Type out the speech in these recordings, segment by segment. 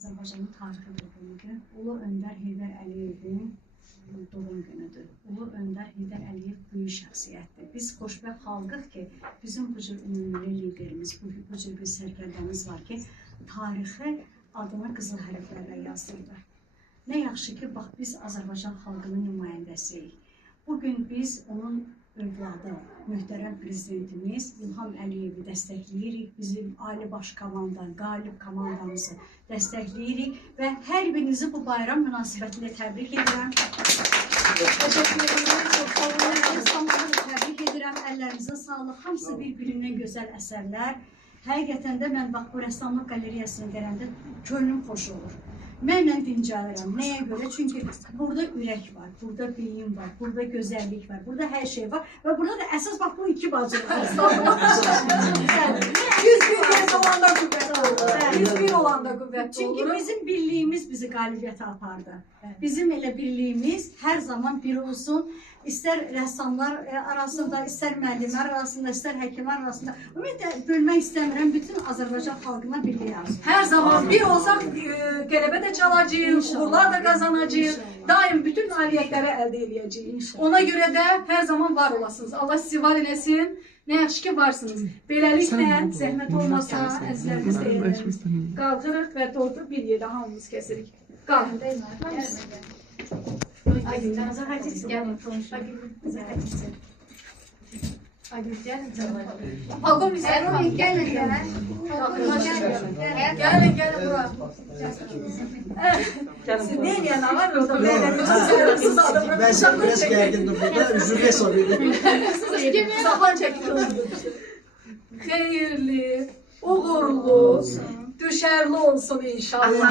Azərbaycanın tarixi bir günüdür. Ulu Öndər Heydər Əliyevin doğum günüdür. Ulu Öndər Heydər Əliyev böyük şəxsiyyətdir. Biz xoşbəxt xalqıq ki, bizim bu cür ümumi liderimiz, bu cür bir sərkərdəmiz var ki, tarixi adını qızıl hərflərlə yazdırdı. Nə yaxşı ki, bax, biz Azərbaycan xalqının nümayəndəsiyik. Bugün biz onun övladı, mühtərəm prezidentimiz İlham Əliyevi dəstəkləyirik. Bizim Ali Baş Komandan, Qalib komandamızı dəstəkləyirik və hər birinizi bu bayram münasibətilə təbrik edirəm. Təşəkkür edirəm, çox sağ olun. Hamınızı təbrik edirəm, əllərinizə sağlıq. Hamısı bir-birindən gözəl əsərlər. Həqiqətən də mən bax, bu rəssamlıq qalereyasına gələndə könlüm xoş olur. Mənlə dincəlirəm. Nəyə görə? Çünki burada ürək var, burada beyin var, burada gözəllik var, burada hər şey var və burada da əsas bax bu iki bacı var. 101 olanda qüvvətli olur. 101 olanda qüvvətli olur. Çünki bizim birliyimiz bizi qalibiyyətə apardı. Bizim elə birliyimiz hər zaman bir olsun. İstər rəssamlar arasında, istər müəllimlər arasında, istər həkimlər arasında. Ümumiyyətlə, bölmək istəmirəm, bütün Azərbaycan xalqına birliyi arzu. Hər zaman bir olsaq, qələbə də çalacağıq, uğurlar da qazanacağıq, daim bütün nailiyyətləri əldə edəcəyik. Ona görə də hər zaman var olasınız. Allah sizi var eləsin, nə yaxşı ki varsınız. Beləliklə, zəhmət olmasa, əzizlərimiz deyirlər, qalxırıq və tortu bir yerdə hamımız kəsirik. Qalxın. Zahaçiz, gəlin, konuşalım. Polkovnik, Gəlin bura. Siz ne eləyən var orada? Ben biraz gergindim burada, üzülme hesap edeyim. Zaman çəkilir. Xeyirli, uğurlu, düşərli olsun inşallah.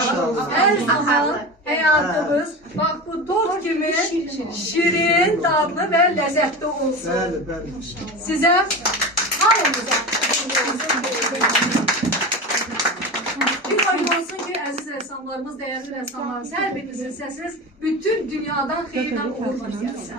Hər zaman həyatımız bax bu dort kimi şirin, dadlı və ləzzətli olsun. Bəli, bəli. Sizə hamımıza bir oyun olsun ki, əziz rəssamlarımız, dəyərli rəssamlarımız, hər birinizin səsiniz bütün dünyadan xeyirlə uğurlar gəlsin.